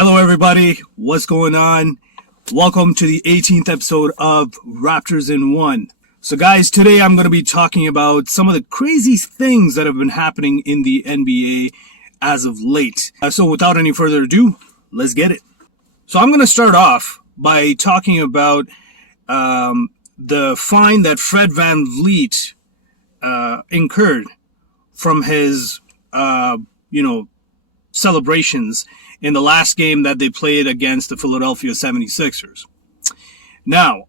Hello, everybody. What's going on? Welcome to the 18th episode of Raptors in One. So, guys, today I'm going to be talking about some of the crazy things that have been happening in the NBA as of late. So, without any further ado, let's get it. So, I'm going to start off by talking about the fine that Fred VanVleet incurred from his, celebrations in the last game that they played against the Philadelphia 76ers. Now,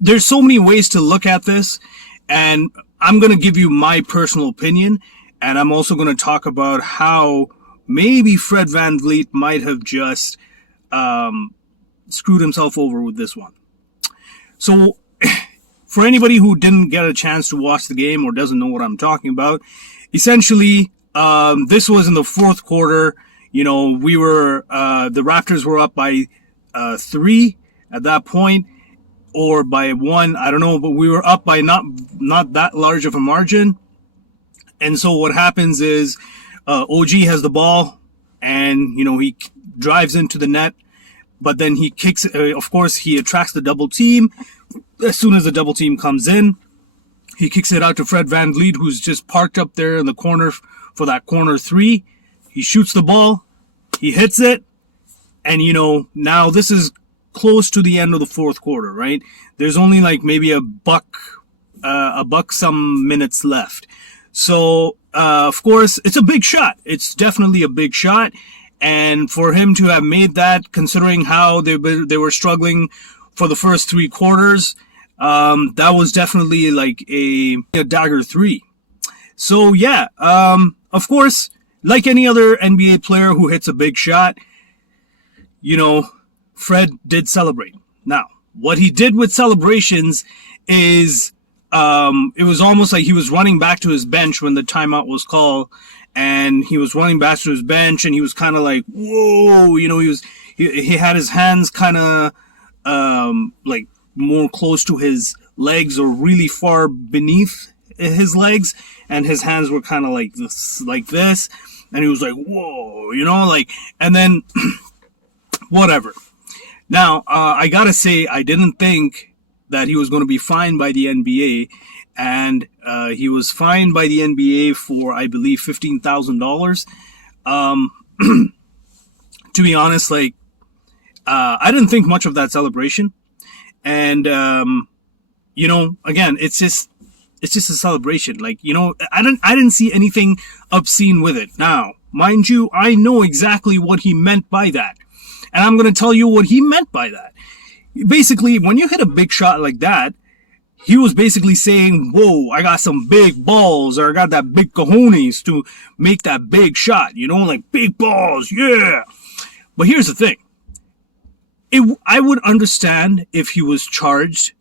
there's so many ways to look at this, and I'm going to give you my personal opinion, and I'm also going to talk about how maybe Fred VanVleet might have just screwed himself over with this one. So, for anybody who didn't get a chance to watch the game or doesn't know what I'm talking about, essentially, this was in the fourth quarter. The Raptors were up by 3 at that point, or by 1, I don't know, but we were up by not that large of a margin. And so what happens is, OG has the ball, and, he drives into the net, but then he kicks, of course, he attracts the double team. As soon as the double team comes in, he kicks it out to Fred VanVleet, who's just parked up there in the corner for that corner 3. He shoots the ball, he hits it, and now this is close to the end of the fourth quarter, right? There's only like maybe a buck some minutes left. So, of course, it's a big shot. It's definitely a big shot. And for him to have made that, considering how they were struggling for the first 3 quarters, that was definitely like a dagger 3. So, yeah, of course, like any other NBA player who hits a big shot, Fred did celebrate. Now, what he did with celebrations is, it was almost like he was running back to his bench when the timeout was called, and he was running back to his bench, and he was kind of like, whoa, he had his hands kind of, like more close to his legs or really far beneath his legs, and his hands were kind of like this, and he was like, whoa, and then, whatever. Now, I gotta say, I didn't think that he was going to be fined by the NBA, and he was fined by the NBA for, I believe, $15,000. To be honest, I didn't think much of that celebration, and, again, it's just a celebration. I didn't see anything obscene with it. Now, mind you, I know exactly what he meant by that. And I'm going to tell you what he meant by that. Basically, when you hit a big shot like that, he was basically saying, whoa, I got some big balls, or I got that big cojones to make that big shot, like big balls, yeah. But here's the thing. I would understand if he was charged,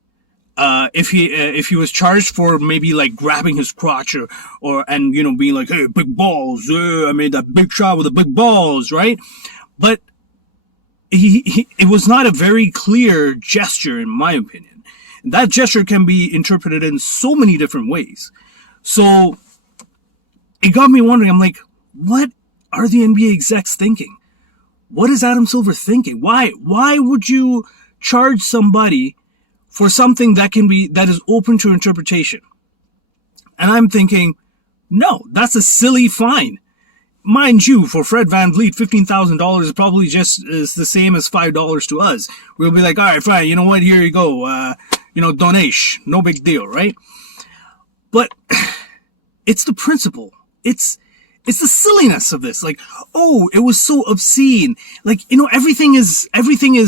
if he was charged for maybe like grabbing his crotch or being like, hey, big balls, yeah, I made that big shot with the big balls, right? But it was not a very clear gesture, in my opinion. That gesture can be interpreted in so many different ways. So it got me wondering, I'm like, what are the NBA execs thinking? What is Adam Silver thinking? Why would you charge somebody for something that is open to interpretation? And I'm thinking, no, that's a silly fine. Mind you, for Fred VanVleet, $15,000 is probably just is the same as $5 to us. We'll be like, all right, fine, you know what, here you go, donation, no big deal, right? But it's the principle. It's the silliness of this. Like, oh, it was so obscene. Like, everything is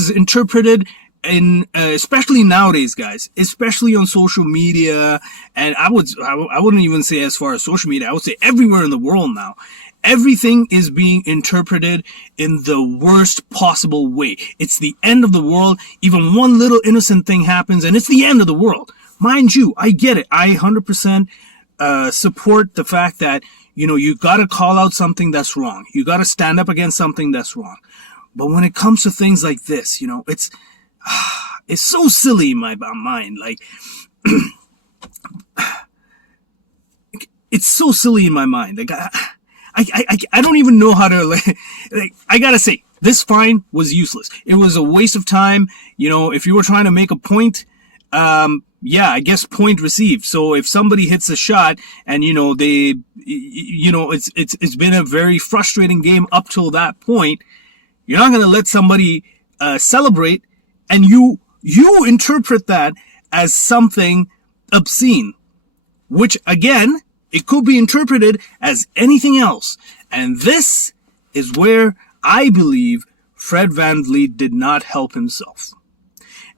interpreted in, especially nowadays, guys, especially on social media. And I wouldn't even say as far as social media, I would say everywhere in the world now. Everything is being interpreted in the worst possible way. It's the end of the world. Even one little innocent thing happens and it's the end of the world. Mind you, I get it. I 100% support the fact that, you gotta call out something that's wrong. You gotta stand up against something that's wrong. But when it comes to things like this, it's so silly in my mind. Like, it's so silly in my mind. Like, I don't even know how to, like, I gotta say, this fine was useless. It was a waste of time. You know, if you were trying to make a point, yeah, I guess point received. So if somebody hits a shot and, you know, it's been a very frustrating game up till that point, you're not going to let somebody, celebrate, and you interpret that as something obscene, which again, it could be interpreted as anything else. And this is where I believe Fred VanVleet did not help himself.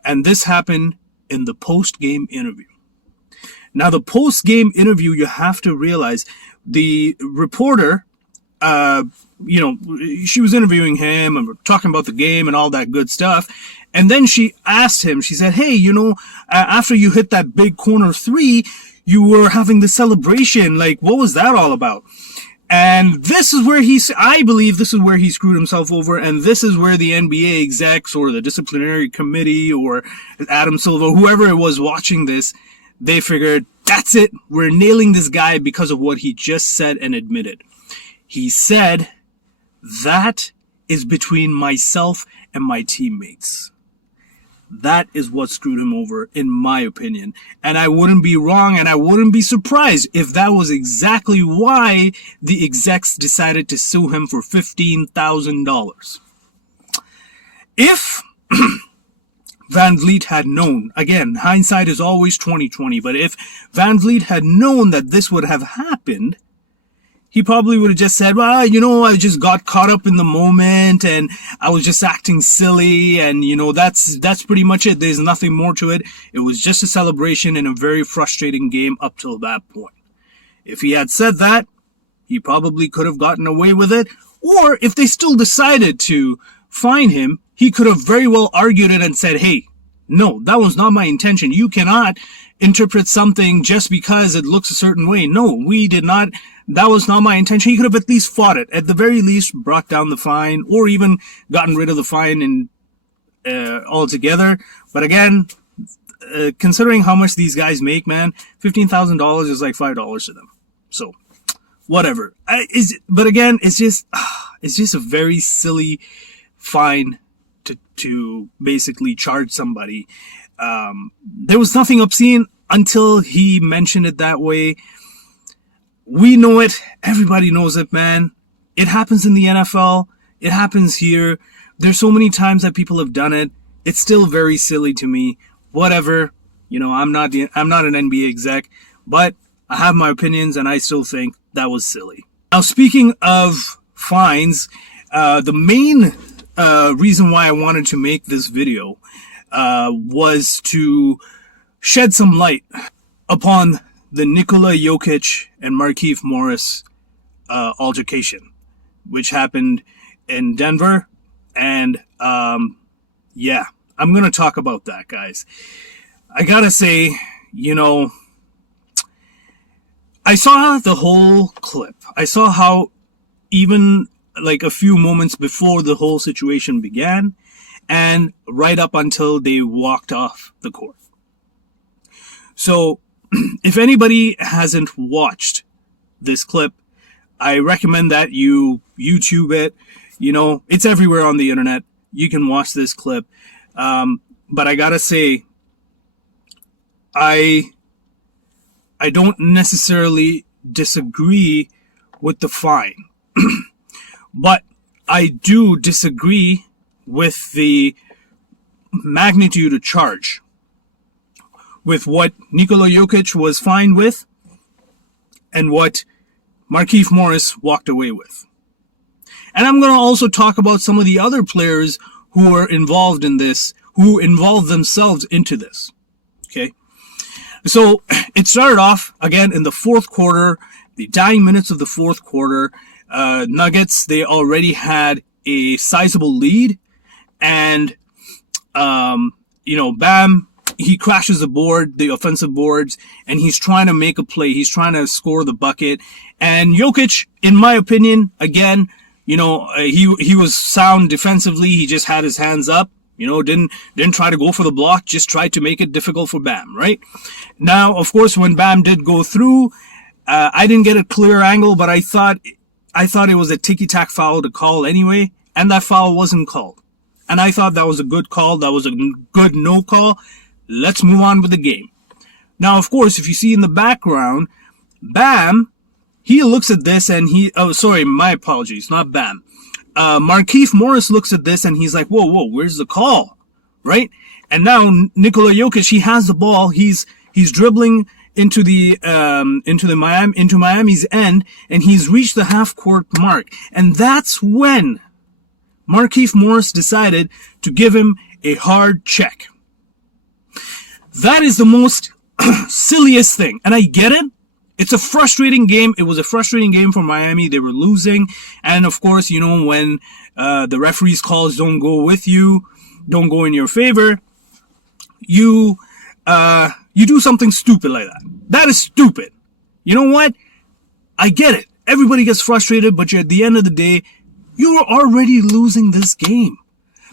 And this happened in the post-game interview. Now, the post-game interview, you have to realize the reporter, you know, she was interviewing him and talking about the game and all that good stuff. And then she asked him, she said, hey, you know, after you hit that big corner three, you were having the celebration. Like, what was that all about? And this is where I believe this is where he screwed himself over. And this is where the NBA execs or the disciplinary committee or Adam Silver, whoever it was watching this, they figured, that's it. We're nailing this guy because of what he just said and admitted. He said, that is between myself and my teammates. That is what screwed him over, in my opinion. And I wouldn't be wrong and I wouldn't be surprised if that was exactly why the execs decided to sue him for $15,000. If VanVleet had known, again, hindsight is always 20/20, but if VanVleet had known that this would have happened, he probably would have just said, well, you know, I just got caught up in the moment and I was just acting silly and, you know, that's pretty much it. There's nothing more to it. It was just a celebration in a very frustrating game up till that point. If he had said that, he probably could have gotten away with it. Or if they still decided to fine him, he could have very well argued it and said, hey, no, that was not my intention. You cannot interpret something just because it looks a certain way. No, we did not. That was not my intention. He could have at least fought it. At the very least, brought down the fine or even gotten rid of the fine and altogether. But again, considering how much these guys make, man, $15,000 is like $5 to them. So, whatever. But again, it's just a very silly fine to basically charge somebody. There was nothing obscene until he mentioned it that way. We know it. Everybody knows it, man. It happens in the NFL. It happens here. There's so many times that people have done it. It's still very silly to me. Whatever. You know, I'm not an NBA exec, but I have my opinions and I still think that was silly. Now, speaking of fines, the main reason why I wanted to make this video was to shed some light upon the Nikola Jokic and Markieff Morris altercation, which happened in Denver. And yeah, I'm going to talk about that, guys. I got to say, you know, I saw the whole clip. I saw how even like a few moments before the whole situation began and right up until they walked off the court. So if anybody hasn't watched this clip, I recommend that you YouTube it. You know, it's everywhere on the internet. You can watch this clip. But I gotta say, I don't necessarily disagree with the fine. But I do disagree with the magnitude of charge, with what Nikola Jokic was fined with and what Markieff Morris walked away with. And I'm going to also talk about some of the other players who were involved in this, who involved themselves into this. Okay? So it started off, again, in the fourth quarter, the dying minutes of the fourth quarter. Nuggets, they already had a sizable lead. And, you know, Bam, he crashes the board, the offensive boards, and he's trying to make a play. He's trying to score the bucket. And Jokic, in my opinion, again, you know, he was sound defensively. He just had his hands up, you know, didn't try to go for the block, just tried to make it difficult for Bam, right? Now, of course, when Bam did go through, I didn't get a clear angle, but I thought I thought it was a ticky-tack foul to call anyway, and that foul wasn't called. And I thought that was a good call. That was a good no call. Let's move on with the game. Now, of course, if you see in the background, Bam, he looks at this and my apologies, not Bam. Markieff Morris looks at this and he's like, whoa, where's the call? Right? And now Nikola Jokic, he has the ball. He's dribbling into Miami's end, and he's reached the half court mark. And that's when Markieff Morris decided to give him a hard check. That is the most silliest thing. And I get it. It's a frustrating game. It was a frustrating game for Miami. They were losing. And of course, when the referee's calls don't go with you, don't go in your favor, you do something stupid like that. That is stupid. You know what? I get it. Everybody gets frustrated, but at the end of the day, you are already losing this game.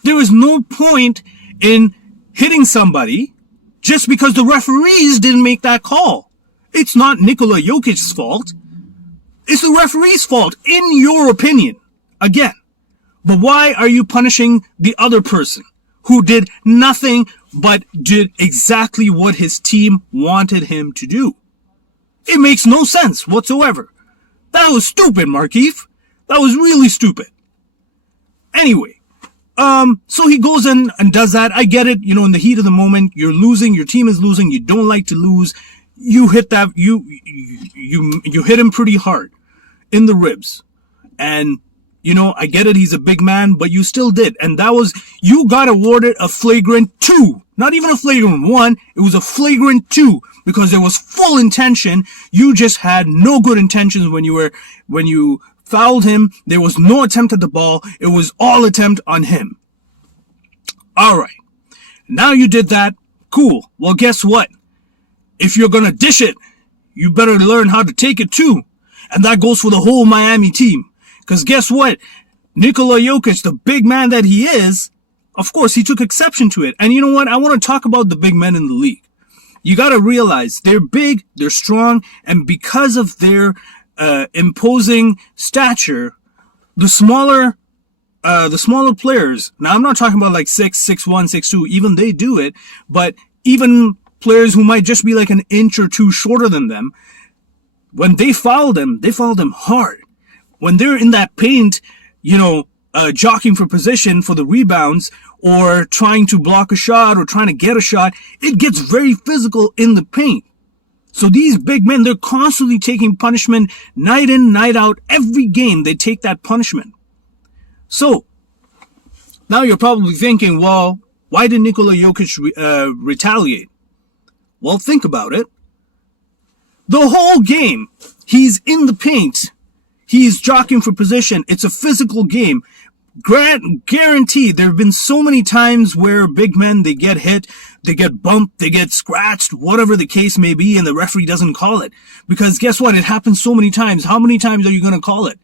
There is no point in hitting somebody just because the referees didn't make that call. It's not Nikola Jokic's fault. It's the referee's fault, in your opinion. Again. But why are you punishing the other person who did nothing but did exactly what his team wanted him to do? It makes no sense whatsoever. That was stupid, Markieff. That was really stupid. Anyway, so he goes in and does that. I get it. In the heat of the moment, you're losing. Your team is losing. You don't like to lose. You hit that. You hit him pretty hard in the ribs, and I get it. He's a big man, but you still did, and you got awarded a flagrant 2. Not even a flagrant 1. It was a flagrant 2 because there was full intention. You just had no good intentions when you fouled him. There was no attempt at the ball. It was all attempt on him. All right. Now you did that. Cool. Well, guess what? If you're going to dish it, you better learn how to take it too. And that goes for the whole Miami team. Because guess what? Nikola Jokic, the big man that he is, of course, he took exception to it. And you know what? I want to talk about the big men in the league. You got to realize they're big, they're strong, and because of their imposing stature, the smaller players, now I'm not talking about like 6'1", 6'2", even they do it, but even players who might just be like an inch or two shorter than them, when they foul them hard. When they're in that paint, jockeying for position for the rebounds, or trying to block a shot, or trying to get a shot, it gets very physical in the paint. So these big men, they're constantly taking punishment night in, night out. Every game, they take that punishment. So, now you're probably thinking, well, why did Nikola Jokic retaliate? Well, think about it. The whole game, he's in the paint. He's jockeying for position. It's a physical game. Guaranteed, there have been so many times where big men, they get hit, they get bumped, they get scratched, whatever the case may be, and the referee doesn't call it. Because guess what? It happens so many times. How many times are you going to call it?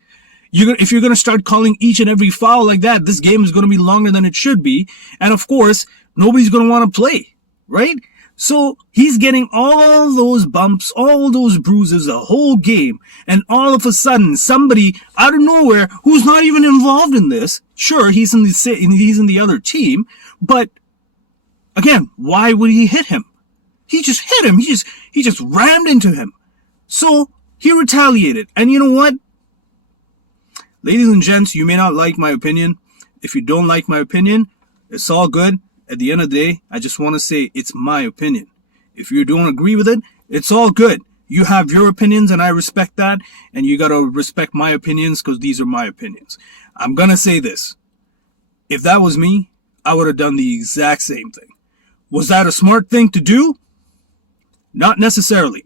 If you're going to start calling each and every foul like that, this game is going to be longer than it should be. And of course, nobody's going to want to play, right? So he's getting all those bumps, all those bruises, the whole game. And all of a sudden, somebody out of nowhere who's not even involved in this, sure, he's in the other team, but again, why would he hit him? He just hit him. He just rammed into him. So he retaliated. And you know what? Ladies and gents, you may not like my opinion. If you don't like my opinion, it's all good. At the end of the day, I just want to say it's my opinion. If you don't agree with it, it's all good. You have your opinions and I respect that. And you got to respect my opinions because these are my opinions. I'm going to say this. If that was me, I would have done the exact same thing. Was that a smart thing to do? Not necessarily.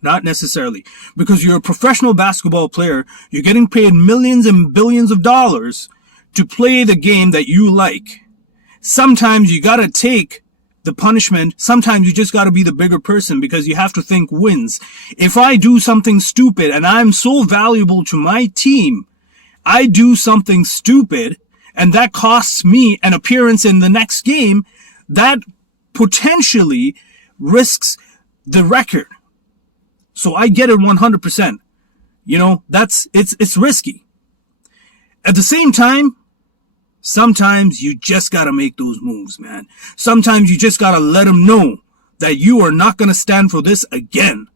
Not necessarily. Because you're a professional basketball player. You're getting paid millions and billions of dollars to play the game that you like. Sometimes you gotta take the punishment. Sometimes you just gotta be the bigger person because you have to think wins. If I do something stupid and I'm so valuable to my team, I do something stupid and that costs me an appearance in the next game, that potentially risks the record. So I get it 100%. it's risky. At the same time, sometimes you just gotta make those moves, man. Sometimes you just gotta let them know that you are not gonna stand for this again.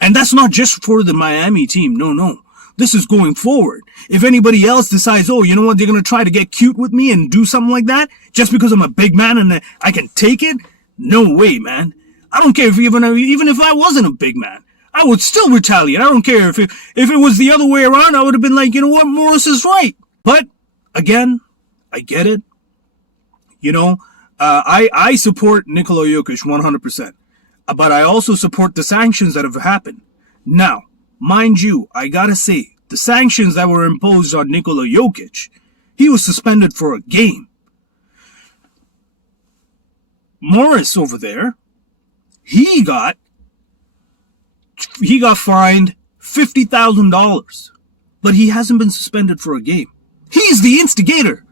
And that's not just for the Miami team. No. This is going forward. If anybody else decides, oh, you know what, they're going to try to get cute with me and do something like that just because I'm a big man and I can take it, no way, man. I don't care if even if I wasn't a big man, I would still retaliate. I don't care if it was the other way around. I would have been like, you know what, Morris is right. But again, I get it. I support Nikola Jokic 100%. But I also support the sanctions that have happened. Now, mind you, I gotta say, the sanctions that were imposed on Nikola Jokic, he was suspended for a game. Morris over there, he got fined $50,000, but he hasn't been suspended for a game. He's the instigator.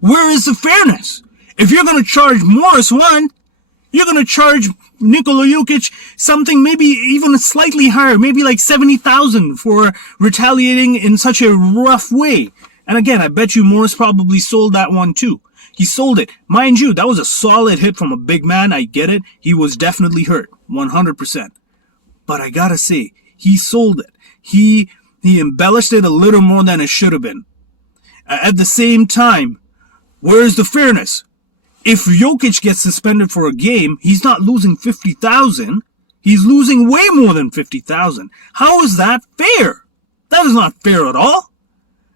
Where is the fairness? If you're gonna charge Morris one, you're gonna charge Nikola Jokic something maybe even slightly higher, maybe like $70,000 for retaliating in such a rough way. And again, I bet you Morris probably sold that one too. He sold it. Mind you, that was a solid hit from a big man. I get it. He was definitely hurt. 100%. But I gotta say, he sold it. He embellished it a little more than it should have been. At the same time, where's the fairness? If Jokic gets suspended for a game, he's not losing $50,000. He's losing way more than $50,000. How is that fair? That is not fair at all.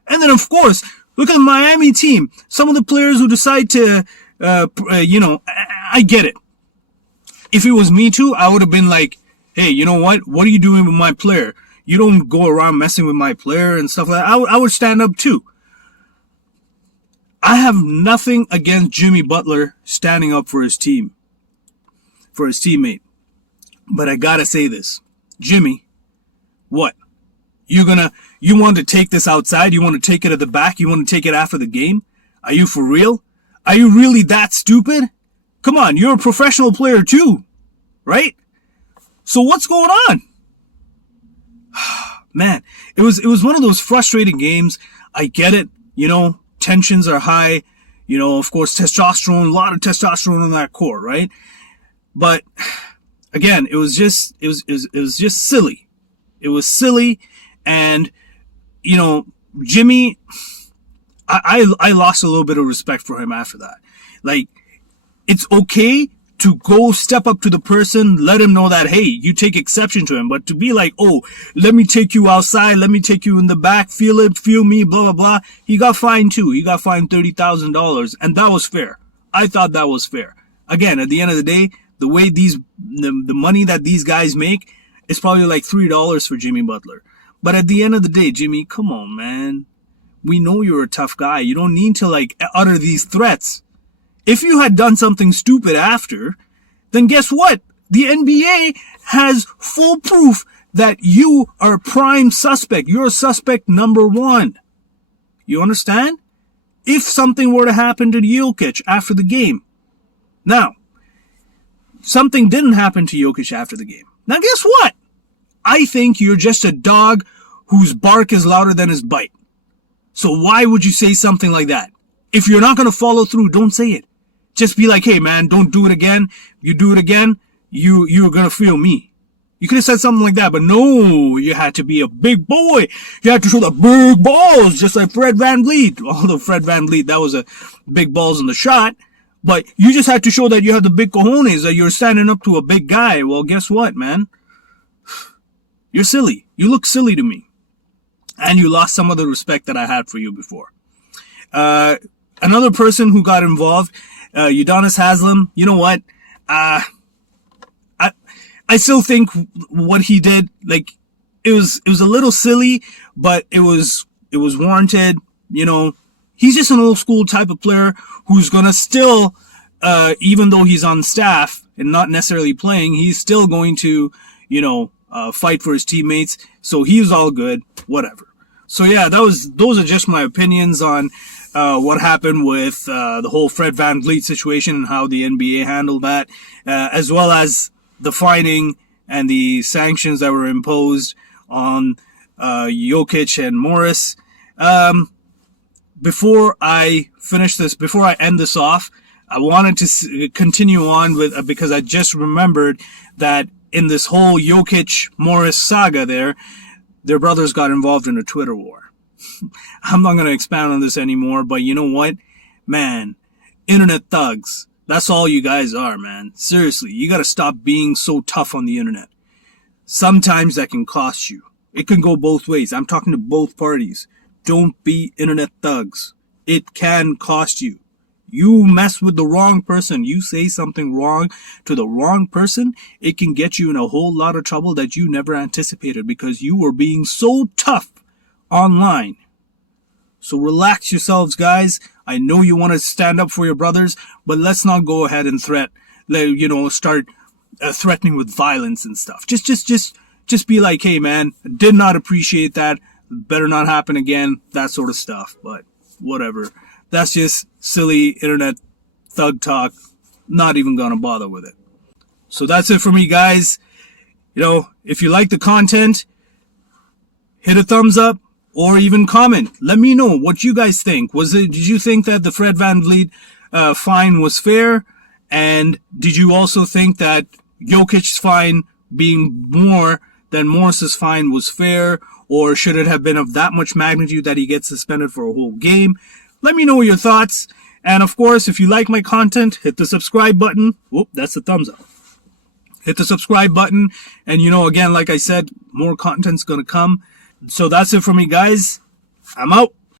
And then, of course, look at the Miami team. Some of the players who decide to, I get it. If it was me too, I would have been like, hey, you know what? What are you doing with my player? You don't go around messing with my player and stuff like that. I would stand up too. I have nothing against Jimmy Butler standing up for his team, for his teammate. But I gotta say this. Jimmy, what? You want to take this outside? You want to take it at the back? You want to take it after the game? Are you for real? Are you really that stupid? Come on, you're a professional player too, right? So what's going on? Man, it was one of those frustrating games. I get it, tensions are high, of course, testosterone, a lot of testosterone on that court, right? But again, it was just silly. It was silly. And, Jimmy, I lost a little bit of respect for him after that. Like, it's okay to go step up to the person, let him know that, hey, you take exception to him. But to be like, oh, let me take you outside, let me take you in the back, feel me, blah, blah, blah. He got fined too. He got fined $30,000. And that was fair. I thought that was fair. Again, at the end of the day, the way the money that these guys make is probably like $3 for Jimmy Butler. But at the end of the day, Jimmy, come on, man. We know you're a tough guy. You don't need to utter these threats. If you had done something stupid after, then guess what? The NBA has full proof that you are a prime suspect. You're a suspect number one. You understand? If something were to happen to Jokic after the game. Now, something didn't happen to Jokic after the game. Now guess what? I think you're just a dog whose bark is louder than his bite. So why would you say something like that? If you're not going to follow through, don't say it. Just be like, hey man, don't do it again. You do it again, you're going to feel me. You could have said something like that, but no, you had to be a big boy. You had to show the big balls, just like Fred VanVleet. Although Fred VanVleet, that was a big balls in the shot. But you just had to show that you had the big cojones, that you're standing up to a big guy. Well, guess what, man? You're silly. You look silly to me. And you lost some of the respect that I had for you before. Another person who got involved, Udonis Haslem, you know what? I still think what he did, it was a little silly, but it was warranted. He's just an old school type of player who's gonna still, even though he's on staff and not necessarily playing, he's still going to, fight for his teammates. So he's all good, whatever. So yeah, those are just my opinions on what happened with the whole Fred VanVleet situation and how the NBA handled that, as well as the fining and the sanctions that were imposed on Jokic and Morris. Before I finish this, before I end this off, I wanted to continue on with, because I just remembered that in this whole Jokic Morris saga their brothers got involved in a Twitter war. I'm not going to expound on this anymore, but you know what? Man, internet thugs. That's all you guys are, man. Seriously, you got to stop being so tough on the internet. Sometimes that can cost you. It can go both ways. I'm talking to both parties. Don't be internet thugs. It can cost you. You mess with the wrong person, you say something wrong to the wrong person, it can get you in a whole lot of trouble that you never anticipated because you were being so tough online. So relax yourselves, guys. I know you want to stand up for your brothers, but let's not go ahead and start threatening with violence and stuff. Just be like, hey man, did not appreciate that. Better not happen again. That sort of stuff. But whatever. That's just silly internet thug talk. Not even gonna bother with it. So that's it for me, guys. If you like the content, hit a thumbs up or even comment. Let me know what you guys think. Did you think that the Fred VanVleet fine was fair? And did you also think that Jokic's fine being more than Morris's fine was fair? Or should it have been of that much magnitude that he gets suspended for a whole game? Let me know your thoughts. And of course, if you like my content, hit the subscribe button. Whoop, that's the thumbs up. Hit the subscribe button. And again, like I said, more content's gonna come. So that's it for me, guys. I'm out.